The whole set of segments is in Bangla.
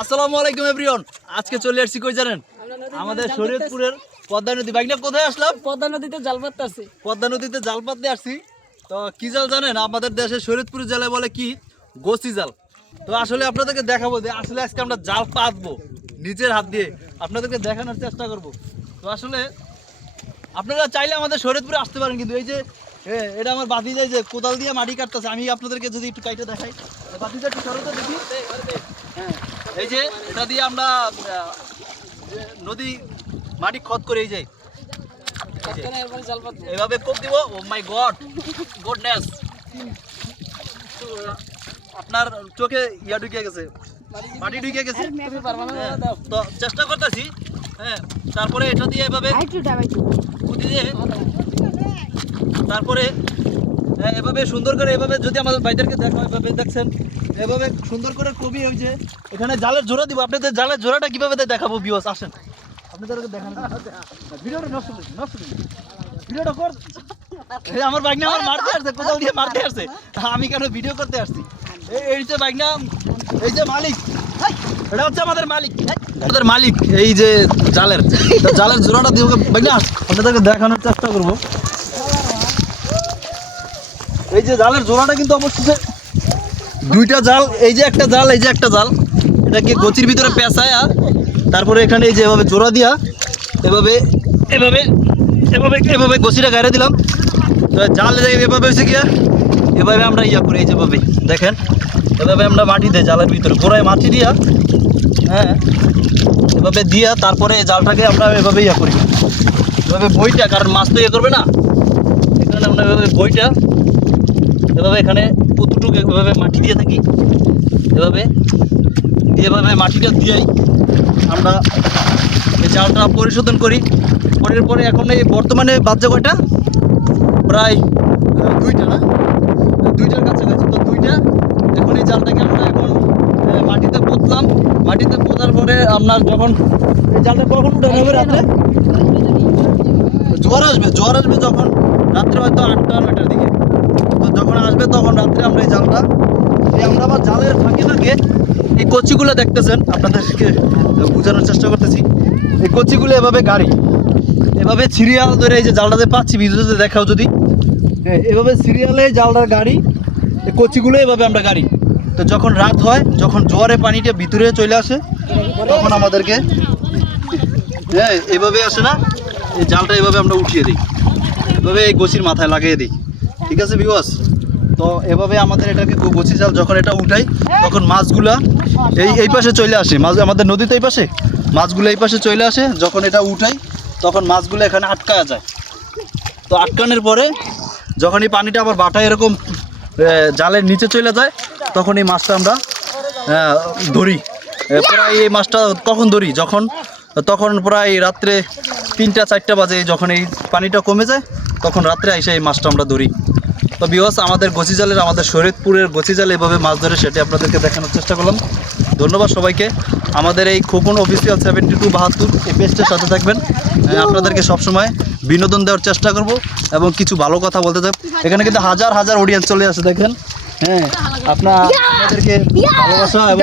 আসসালামু আলাইকুম এভরিওয়ান। আজকে চলে আসছি কই জানেন? আমাদের শরীয়তপুরের পদ্মা নদী। বাইকটা কোথায় আসলাম? পদ্মা নদীতে জাল পাততে আসছি পদ্মা নদীতে জাল পাততে আসছি। তো কি জাল জানেন? আমাদের দেশে শরীয়তপুর জেলায় বলে কি? গোসি জাল। তো আসলে আপনাদেরকে দেখাবো যে আসলে আজকে আমরা জাল পাতবো নিজের হাত দিয়ে। আপনাদেরকে দেখানোর চেষ্টা করব। তো আসলে আপনারা চাইলে আমাদের শরীয়তপুরে আসতে পারেন কিন্তু এই যে এটা আমার বাতি যায় যে কোদাল দিয়ে মাটি কাটতেছে। আমি আপনাদেরকে যদি একটু কাইটে দেখাই। বাতিটা একটু সরতে দেখি। হ্যাঁ এই যে এটা দিয়ে আমরা নদী মাটি খত করে এই যে। এভাবে কোপ দিব ও মাই গড গডনেস। আপনার চোখে ইয়া ঢুকে গেছে মাটি ঢুকে গেছে। তো চেষ্টা করতেছি হ্যাঁ তারপরে এটা দিয়ে এভাবে দিয়ে তারপরে এভাবে সুন্দর করে, এভাবে যদি আমাদের ভাইদেরকে দেখা, এভাবে দেখছেন, এভাবে সুন্দর করে কবি ওই যে, এখানে জালের জোড়া দিব। আপনাদের জালের জোড়াটা কীভাবে দেখাবো বিওস আসেন। আপনাদেরকে দেখানো। ভিডিওটা নষ্ট নষ্ট ভিডিওটা কর। আমার আমার মারতে আসছে কোথাও দিয়ে মারতে আসছে। আমি কেন ভিডিও করতে আসছি? এই যে বাইক এই যে মালিক। এটা হচ্ছে আমাদের মালিক। আমাদের মালিক, এই যে জালের। জালের জোড়াটা দিয়ে আপনাদেরকে দেখানোর চেষ্টা করব। এই যে জালের জোড়াটা কিন্তু অবশেষে দুইটা জাল, এই যে একটা জাল, এই যে একটা জাল। এটাকে গচির ভিতরে পেঁচায়া তারপরে এখানে এই যে এভাবে জোড়া দিয়া, এভাবে এভাবে এভাবে এভাবে গছিটা গাড়ে দিলাম। তো জাল এভাবে হয়েছে গিয়া এভাবে আমরা ইয়া করি, এই যেভাবে দেখেন। এভাবে আমরা মাটি দিই জালের ভিতরে, গোড়ায় মাটি দিয়া হ্যাঁ। এভাবে দিয়া তারপরে এই জালটাকে আমরা এভাবে ইয়া করি। এভাবে বইটা, কারণ মাছ তো ইয়ে করবে না। এখানে আমরা এভাবে বইটা এভাবে এখানে কতটুকু এভাবে মাটি দিয়ে থাকি এভাবে এভাবে মাটিটা দিয়েই আমরা এই চালটা পরিশোধন করি। পরের পরে এখন এই বর্তমানে বাচ্চা কয়টা? প্রায় দুইটা না? দুইটার কাছাকাছি তো দুইটা। এখন এই জালটাকে আমরা এখন মাটিতে পুঁতলাম। মাটিতে পোতার পরে আপনার যখন এই জালটা কখন উঠানো হবে রাত্রে? জোয়ার আসবে জোয়ার আসবে যখন। রাত্রে হয়তো তো আসবে তখন রাত্রে আমরা এই জালটা এই আমরা আবার জালের ফাঁকে ফাঁকে এই কচিগুলো দেখতেছেন আপনাদেরকে বোঝানোর চেষ্টা করতেছি। এই কচিগুলো এভাবে গাড়ি এভাবে সিরিয়াল ধরে এই যে জালটাতে পাচ্ছি ভিডিওতে দেখাও যদি। হ্যাঁ, এভাবে সিরিয়ালে জালটার গাড়ি এই কচিগুলো এভাবে আমরা গাড়ি। তো যখন রাত হয় যখন জোয়ারে পানিটা ভিতরে চলে আসে তখন আমাদেরকে হ্যাঁ এভাবে আসে না এই জালটা এভাবে আমরা উঠিয়ে দিই। এভাবে এই গছির মাথায় লাগিয়ে দিই। ঠিক আছে বিবাস তো এভাবে আমাদের এটাকে গছি জাল যখন এটা উঠাই তখন মাছগুলা এই এই পাশে চলে আসে। মাছ আমাদের নদীতে এই পাশে? মাছগুলো এই পাশে চলে আসে যখন এটা উঠাই তখন মাছগুলো এখানে আটকায়া যায়। তো আটকানোর পরে যখন এই পানিটা আবার বাটা এরকম জালের নিচে চলে যায় তখন এই মাছটা আমরা ধরি। প্রায় এই মাছটা কখন ধরি? যখন তখন প্রায় রাত্রে তিনটা চারটা বাজে যখন এই পানিটা কমে যায় তখন রাত্রে এসে এই মাছটা আমরা ধরি। তো বিহস আমাদের গছি জালের আমাদের শরীরপুরের গছি জালে এভাবে মাছ ধরে সেটি আপনাদেরকে দেখানোর চেষ্টা করলাম। ধন্যবাদ সবাইকে। আমাদের এই খোকন অফিসিয়াল সেভেন্টি টু বাহাত্তর এই পেজটার সাথে থাকবেন। আপনাদেরকে সবসময় বিনোদন দেওয়ার চেষ্টা করব এবং কিছু ভালো কথা বলতে চাই। এখানে কিন্তু হাজার হাজার অডিয়েন্স চলে আসে দেখেন। হ্যাঁ আপনার আপনাদেরকে ভালোবাসা এবং।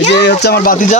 এই যে হচ্ছে আমার বাতিজা